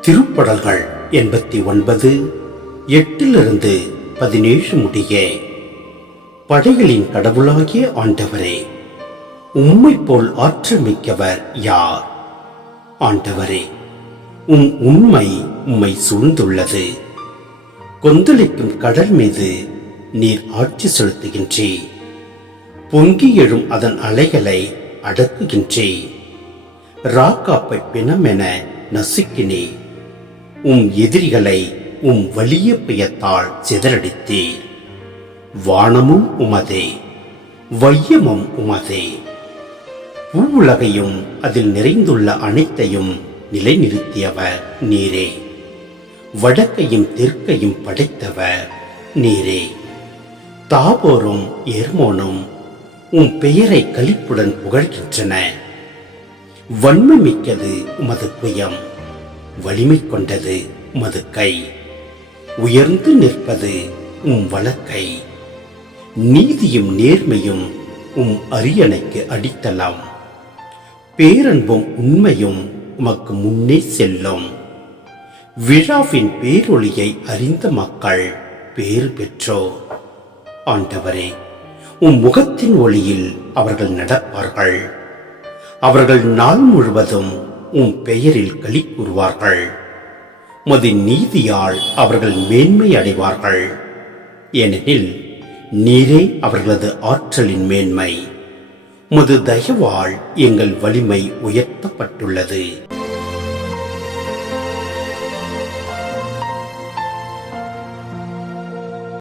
திருப்படல்கள் எண்பத்தி ஒன்பது எட்டிலிருந்து பதினேழு முடிய. படைகளின் கடவுளாகிய ஆண்டவரே உம்மை போல் ஆற்றல் மிக்கவர் யார்? ஆண்டவரே உம் உண்மை உம்மை சூழ்ந்துள்ளது. கொந்தளிக்கும் கடல் மீது நீர் ஆட்சி செலுத்துகின்றே. பொங்கி எழும் அதன் அலைகளை அடக்குகின்றே. ராக்காப்பை பிணமென நசுக்கினே. உம் எதிரிகளை உம் வலிய பெயத்தால் சிதறடித்தீர். வானமும் உமதே வையமும் உமதே. பூவுலகையும் அதில் நிறைந்துள்ள அனைத்தையும் நிலைநிறுத்தியவர் நீரே. வடக்கையும் தெற்கையும் படைத்தவர் நீரே. தாபோரும் ஏர்மோனும் உம் பெயரை கழிப்புடன் புகழ்கின்றன. வன்மை மிக்கது உமது புயம். வலிமை கொண்டது உமது கை. உயர்ந்து நிற்பது உம் வழக்கை நீதியும் நேர்மையும் உம் அரியணைக்கு அடித்தளம் பேரன்பும் உண்மையும் உமக்கு முன்னே செல்லும். விழாவின் பேரொளியை அறிந்த மக்கள் பேறு பெற்றோர். ஆண்டவரே உம் முகத்தின் ஒளியில் அவர்கள் நடப்பார்கள். அவர்கள் நாள் முழுவதும் உன் பெயரில் களி கூறுவார்கள். மது நீதியால் அவர்கள் மேன்மை அடைவார்கள். ஏனெனில் நீரே அவர்களது ஆற்றலின் மேன்மை. மது தயவால் எங்கள் வலிமை உயர்த்தப்பட்டுள்ளது.